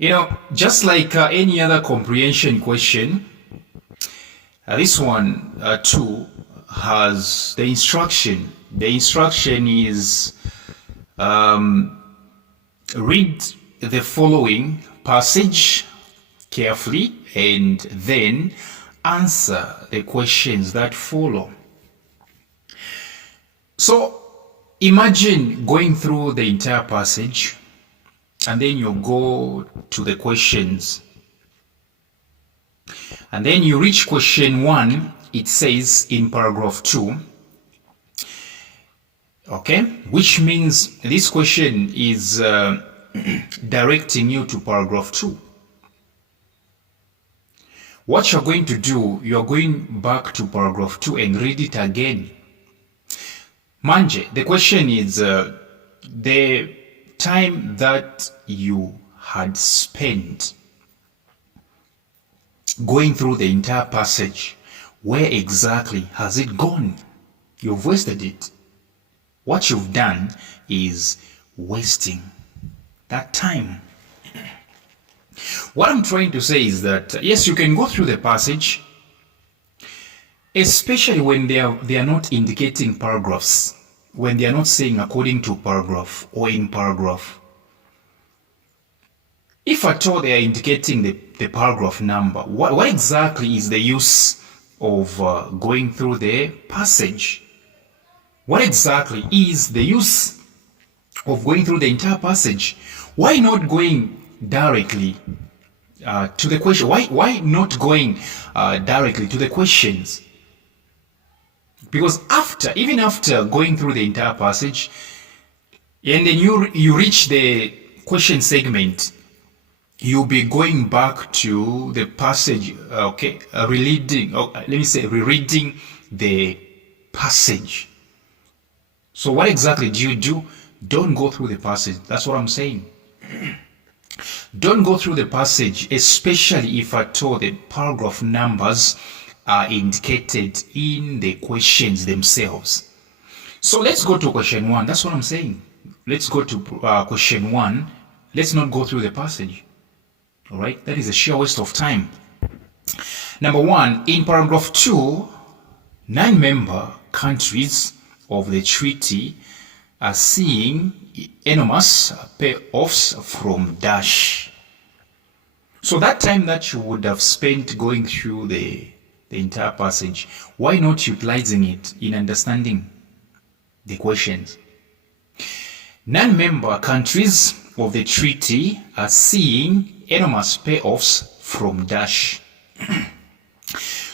Just like any other comprehension question, this one too has the instruction. The instruction is read the following passage carefully and then answer the questions that follow. So imagine going through the entire passage and then you go to the questions. And then you reach question 1, it says in paragraph 2, okay, which means this question is directing you to paragraph 2. What you're going to do, you're going back to paragraph 2 and read it again. Manje, the question is the time that you had spent going through the entire passage, where exactly has it gone? You've wasted it. What you've done is wasting that time. What I'm trying to say is that, yes, you can go through the passage, especially when they are not indicating paragraphs, when they are not saying according to paragraph or in paragraph. If at all they are indicating the paragraph number, what exactly is the use of going through the passage? What exactly is the use of going through the entire passage? Why not going directly to the question? Why not going directly to the questions? Because even after going through the entire passage, and then you reach the question segment, you'll be going back to the passage, rereading the passage. So what exactly do you do? Don't go through the passage. That's what I'm saying. Don't go through the passage, especially if at all the paragraph numbers are indicated in the questions themselves. So let's go to question 1. That's what I'm saying. Let's go to question 1. Let's not go through the passage. All right, that is a sheer waste of time. Number 1, in paragraph 2, 9 member countries of the treaty are seeing enormous payoffs from dash. So that time that you would have spent going through the entire passage, why not utilizing it in understanding the questions? Non-member countries of the treaty are seeing enormous payoffs from dash.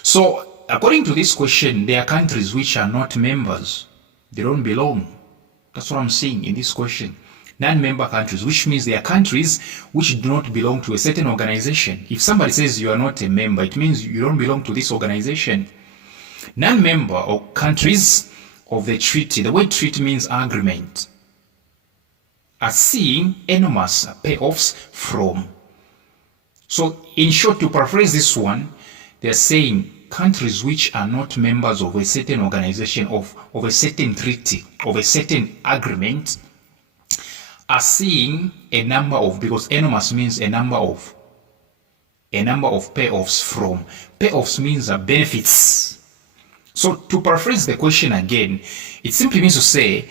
So according to this question, there are countries which are not members. They don't belong. That's what I'm saying in this question. Non-member countries, which means they are countries which do not belong to a certain organization. If somebody says you are not a member, it means you don't belong to this organization. Non-member or countries of the treaty, the word treaty means agreement, are seeing enormous payoffs from. So in short, to paraphrase this one, they're saying countries which are not members of a certain organization, of a certain treaty, of a certain agreement, are seeing a number of, because enormous means a number of payoffs from. Payoffs means benefits. So to paraphrase the question again, it simply means to say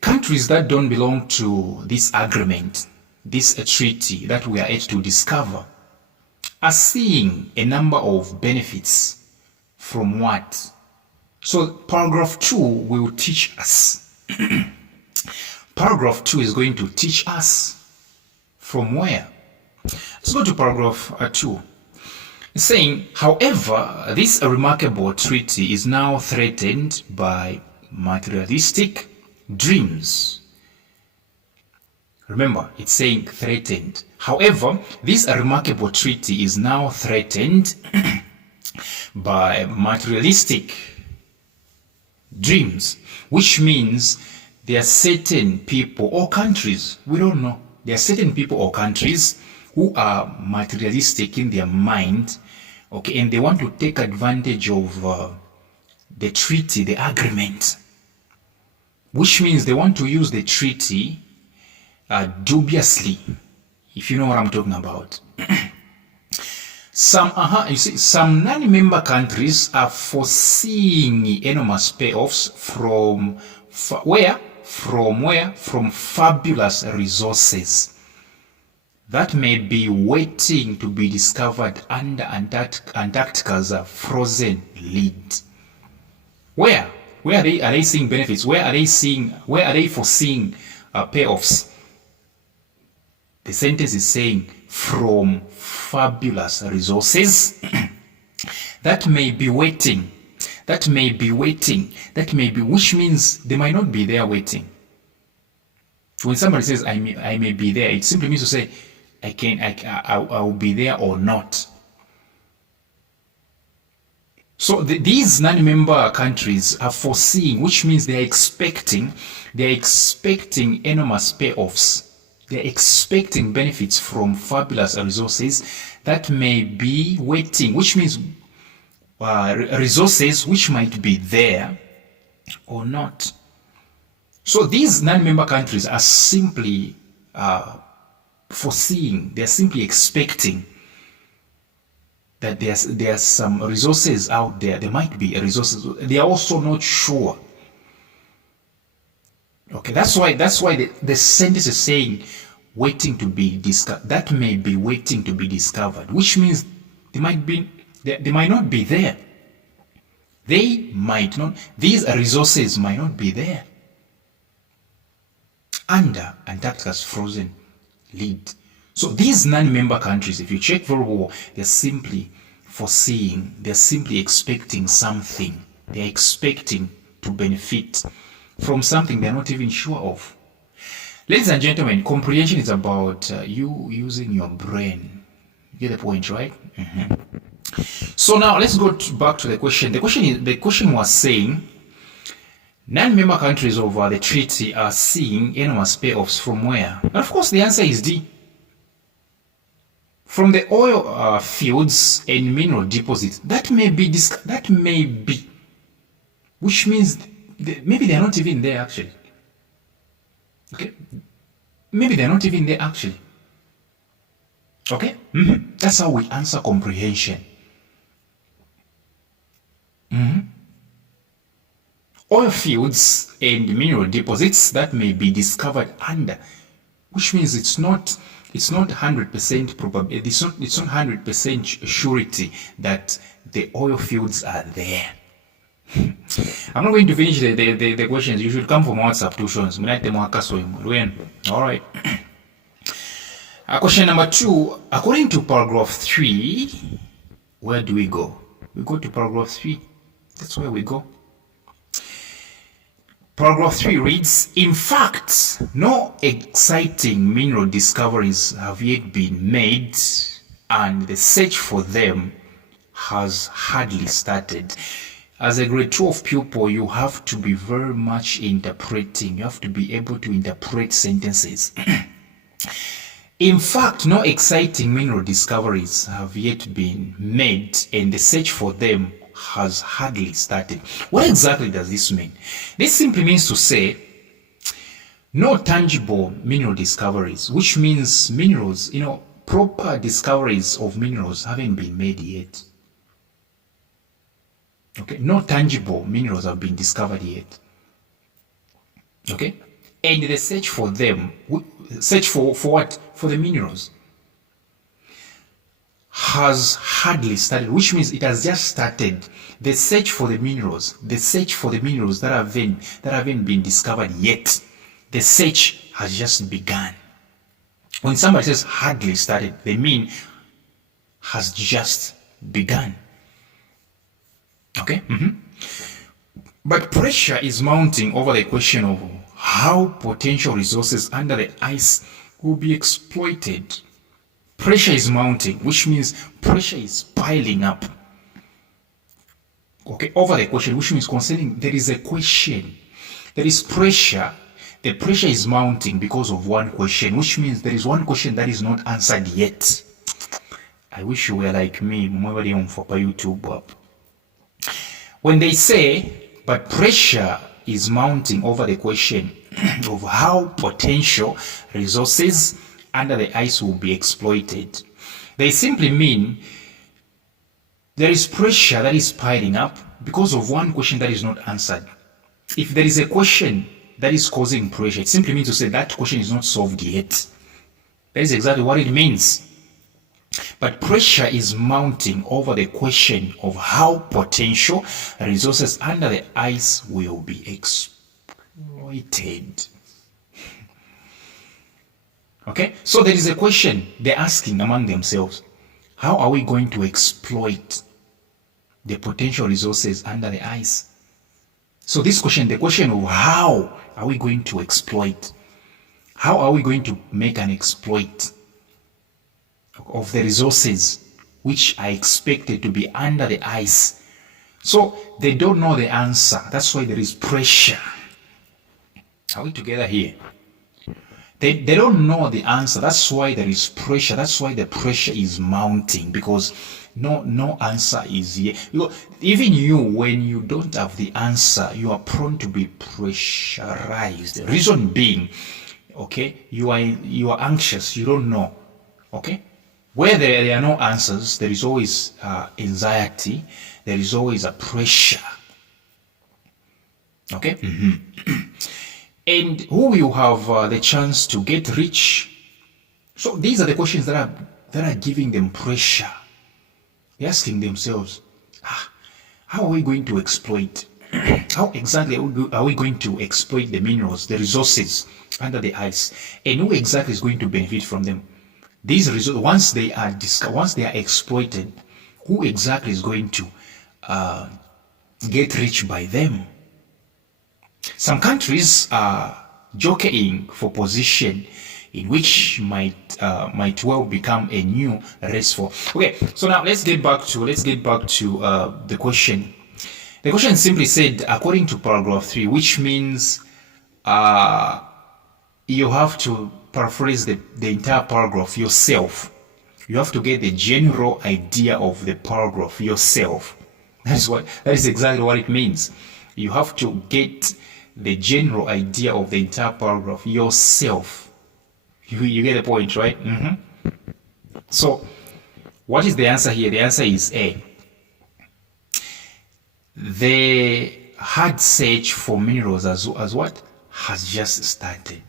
countries that don't belong to this agreement, this treaty that we are yet to discover, are seeing a number of benefits. From what? So paragraph 2 will teach us. Paragraph 2 is going to teach us from where? Let's go to paragraph 2. It's saying, however, this remarkable treaty is now threatened by materialistic dreams. Remember, it's saying threatened. However, this remarkable treaty is now threatened by materialistic dreams, which means there are certain people or countries, we don't know, there are certain people or countries who are materialistic in their mind, okay, and they want to take advantage of the treaty, the agreement, which means they want to use the treaty dubiously. if you know what I'm talking about. Some non-member countries are foreseeing enormous payoffs from fabulous resources that may be waiting to be discovered under Antarctica's frozen lid. Where are they seeing benefits? Where are they foreseeing payoffs? The sentence is saying from fabulous resources that may be waiting, which means they might not be there waiting. When somebody says I may be there, it simply means to say I will be there or not. So these non-member countries are foreseeing, which means they're expecting enormous payoffs. They're expecting benefits from fabulous resources that may be waiting, which means resources which might be there or not. So these non-member countries are simply foreseeing, they're simply expecting that there's some resources out there. There might be resources. They are also not sure. Okay, that's why the sentence is saying waiting to be discovered. That may be waiting to be discovered, which means they might not be there. They might not. These resources might not be there under Antarctica's frozen lid. So these non-member countries, if you check very well, they're simply foreseeing, they're simply expecting something. They're expecting to benefit from something they're not even sure of. Ladies and gentlemen, comprehension is about you using your brain. You get the point, right? So now let's go back to the question. The question was saying, non-member countries of the treaty are seeing enormous payoffs from where? And of course, the answer is D. From the oil fields and mineral deposits. That may be, which means maybe they're not even there actually. Okay, maybe they're not even there actually. Okay, that's how we answer comprehension. Oil fields and mineral deposits that may be discovered under, which means it's not 100% probable. It's not 100% surety that the oil fields are there. I'm not going to finish the questions. You should come from WhatsApp tuitions. All right. Question number 2. According to paragraph 3, where do we go? We go to paragraph 3. That's where we go. Paragraph 3 reads, in fact, no exciting mineral discoveries have yet been made, and the search for them has hardly started. As a grade 12 pupil, you have to be very much interpreting. You have to be able to interpret sentences. In fact, no exciting mineral discoveries have yet been made, and the search for them has hardly started. What exactly does this mean? This simply means to say no tangible mineral discoveries, which means minerals, proper discoveries of minerals haven't been made yet. Okay, no tangible minerals have been discovered yet. Okay, and the search for them, search for what? For the minerals has hardly started, which means it has just started. The search for the minerals, that haven't been discovered yet. The search has just begun. When somebody says hardly started, they mean has just begun. Okay? But pressure is mounting over the question of how potential resources under the ice will be exploited. Pressure is mounting, which means pressure is piling up. Okay, over the question, which means concerning, there is a question. There is pressure. The pressure is mounting because of one question, which means there is one question that is not answered yet. I wish you were like me, for YouTube. When they say, but pressure is mounting over the question of how potential resources under the ice will be exploited. They simply mean there is pressure that is piling up because of one question that is not answered. If there is a question that is causing pressure, it simply means to say that question is not solved yet. That is exactly what it means. But pressure is mounting over the question of how potential resources under the ice will be exploited. Okay, so there is a question they're asking among themselves. How are we going to exploit the potential resources under the ice? So this question, the question of how are we going to exploit, how are we going to make an exploit of the resources which are expected to be under the ice. So they don't know the answer. That's why there is pressure. Are we together here? They don't know the answer. That's why there is pressure. That's why the pressure is mounting, because no answer is here. Even you, when you don't have the answer, you are prone to be pressurized. The reason being, okay, you are anxious. You don't know. Okay, where there are no answers, there is always anxiety. There is always a pressure. Okay. And who will have the chance to get rich? So these are the questions that are giving them pressure. They're asking themselves, how are we going to exploit? How exactly are we going to exploit the minerals, the resources under the ice? And who exactly is going to benefit from them? These resources, once they are exploited, who exactly is going to get rich by them? Some countries are jockeying for position in which might well become a new race for. Okay, so now let's get back to the question. The question simply said, according to paragraph 3, which means you have to paraphrase the entire paragraph yourself. You have to get the general idea of the paragraph yourself. That is exactly what it means. You have to get the general idea of the entire paragraph yourself. You get the point, right? So what is the answer here? The answer is A. The hard search for minerals as what? Has just started.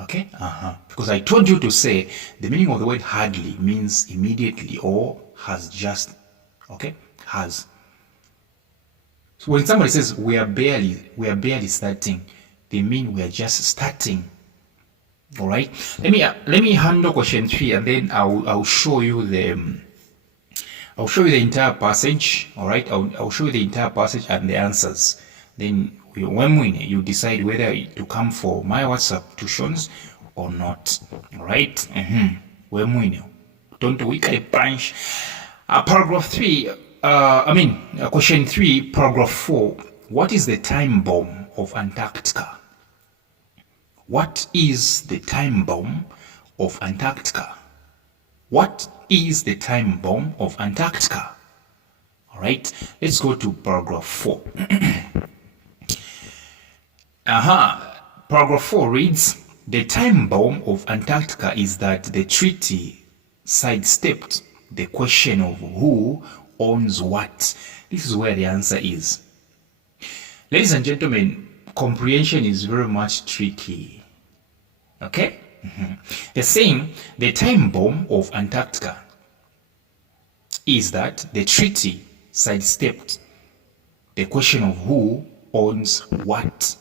Okay? Because I told you to say the meaning of the word hardly means immediately or has just. Okay? Has. So when somebody says we are barely starting, they mean we are just starting. All right. Let me handle question 3, and then I'll show you the entire passage. All right. I'll show you the entire passage and the answers. Then when you decide whether to come for my WhatsApp tuitions or not. All right. Don't we get a branch? Paragraph 3. Question 3, paragraph 4. What is the time bomb of Antarctica? What is the time bomb of Antarctica? What is the time bomb of Antarctica? All right, let's go to paragraph 4. Paragraph 4 reads, the time bomb of Antarctica is that the treaty sidestepped the question of who owns what. This is where the answer is. Ladies and gentlemen, comprehension is very much tricky. Okay? They're saying the time bomb of Antarctica is that the treaty sidestepped the question of who owns what.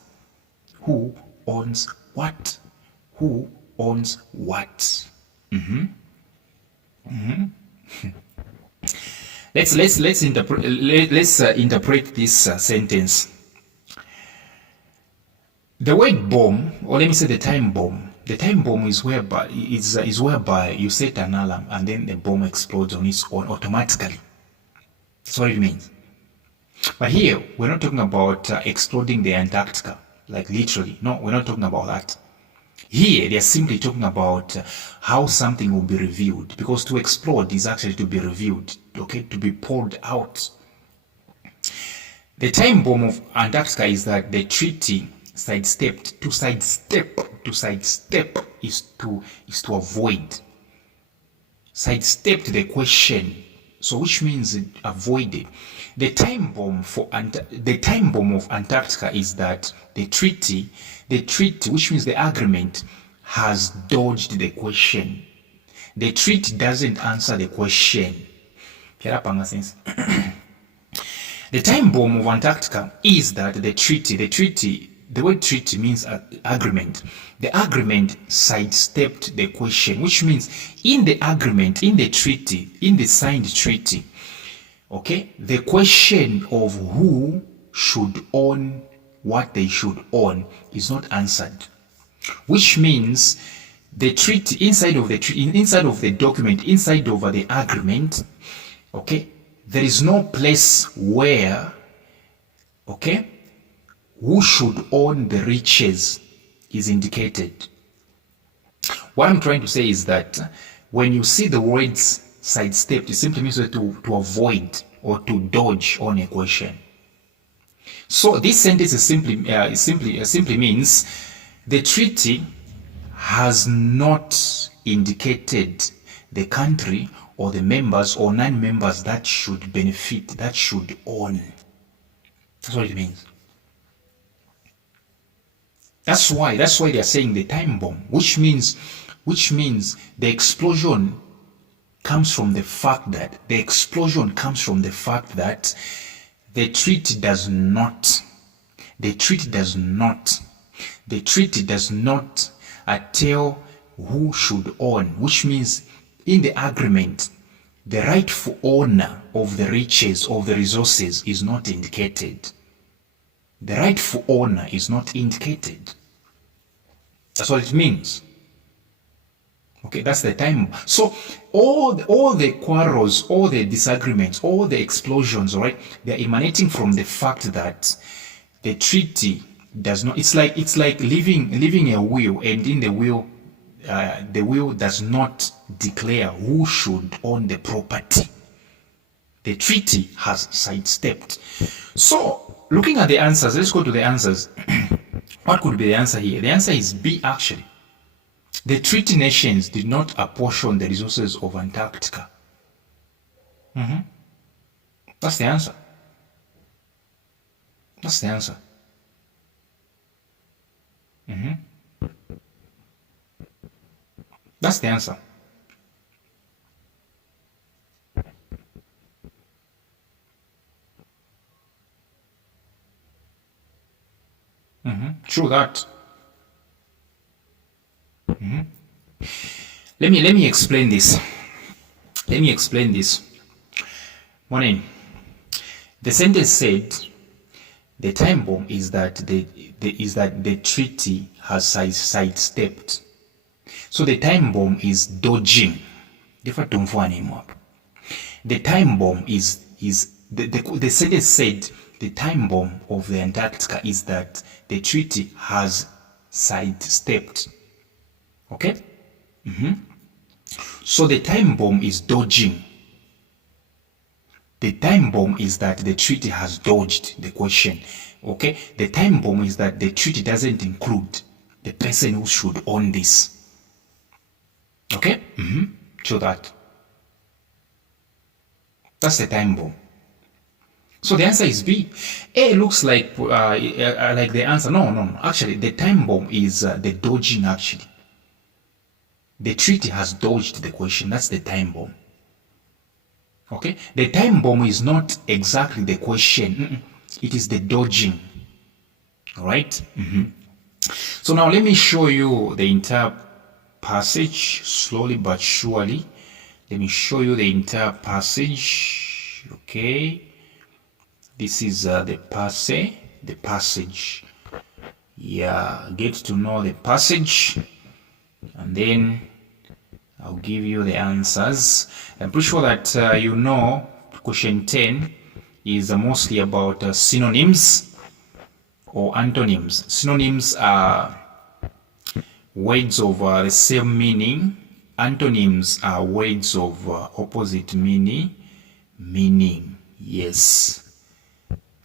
Who owns what? Who owns what? Let's interpret this sentence. The word bomb, or let me say the time bomb. The time bomb is whereby you set an alarm and then the bomb explodes on its own automatically. That's what it means. But here we're not talking about exploding the Antarctica, like literally. No, we're not talking about that. Here they're simply talking about how something will be revealed, because to explode is actually to be revealed, okay, to be pulled out. The time bomb of Antarctica is that the treaty sidestepped. To sidestep is to avoid. Sidestepped the question, so which means avoided. The time bomb of Antarctica is that the treaty, which means the agreement, has dodged the question. The treaty doesn't answer the question. The time bomb of Antarctica is that the word treaty means agreement. The agreement sidestepped the question, which means in the agreement, in the treaty, in the signed treaty, okay, the question of who should own what they should own is not answered, which means the treaty, inside of the document, inside of the agreement, okay, there is no place where, okay, who should own the riches is indicated. What I'm trying to say is that when you see the words sidestepped, it simply means to avoid or to dodge on a question. So this sentence is simply means the treaty has not indicated the country or the members or non-members that should benefit, that should own. That's what it means. That's why they are saying the time bomb, which means the explosion comes from the fact that the treaty does not tell who should own, which means in the agreement the rightful owner of the riches, of the resources, is not indicated. The rightful owner is not indicated. That's what it means. Okay, that's the time. So all the quarrels, all the disagreements, all the explosions, all right, they're emanating from the fact that the treaty does not. It's like leaving a will, and in the will does not declare who should own the property. The treaty has sidestepped. So looking at the answers, let's go to the answers. What could be the answer here? The answer is B, actually. The treaty nations did not apportion the resources of Antarctica. That's the answer. That's the answer. That's the answer. True that. Let me explain this. Morning. The sentence said the time bomb is that the treaty has sidestepped. So the time bomb is dodging. The time bomb is the sentence said the time bomb of the Antarctica is that the treaty has sidestepped. Okay? So the time bomb is dodging. The time bomb is that the treaty has dodged the question. Okay? The time bomb is that the treaty doesn't include the person who should own this. Okay? So that's the time bomb. So the answer is B. A looks like the answer. No. Actually, the time bomb is the dodging, actually. The treaty has dodged the question. That's the time bomb. Okay? The time bomb is not exactly the question. It is the dodging. All right? So now let me show you the entire passage slowly but surely. Let me show you the entire passage. Okay? This is the passage. Yeah, get to know the passage, and then I'll give you the answers. I'm pretty sure that you know question 10 is mostly about synonyms or antonyms. Synonyms are words of the same meaning. Antonyms are words of opposite meaning. Yes.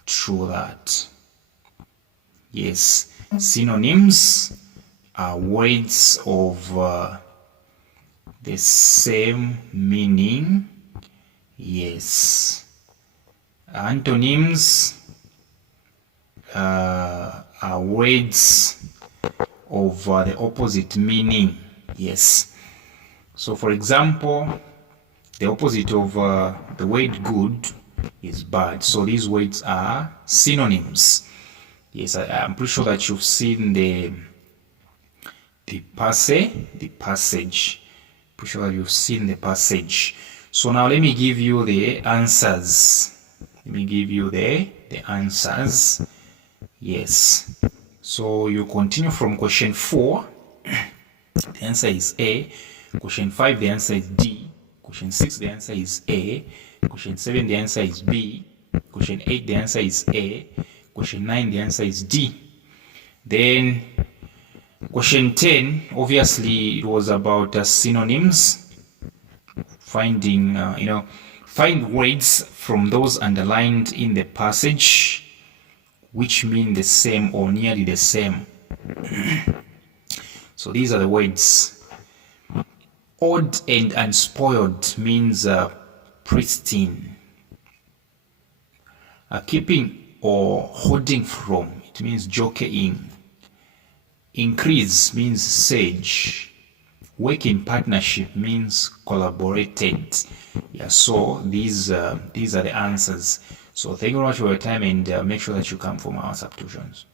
True that. Yes. Synonyms are words of the same meaning. Yes. Antonyms are words of the opposite meaning. Yes. So for example, the opposite of the word good is bad. So these words are synonyms. Yes, I'm pretty sure that you've seen the passage. Pretty sure that you've seen the passage. So now let me give you the answers. Let me give you the answers. Yes. So you continue from question 4. The answer is A. Question 5, the answer is D. Question 6, the answer is A. Question 7, the answer is B. Question 8, the answer is A. Question 9, the answer is D. Then question 10, obviously it was about synonyms. Finding, find words from those underlined in the passage which mean the same or nearly the same. So these are the words. Odd and unspoiled means pristine. Keeping or holding from, it means jockeying. Increase means sage. Work in partnership means collaborated. Yeah, so these are the answers. So thank you very much for your time, and make sure that you come for my WhatsApp tuitions.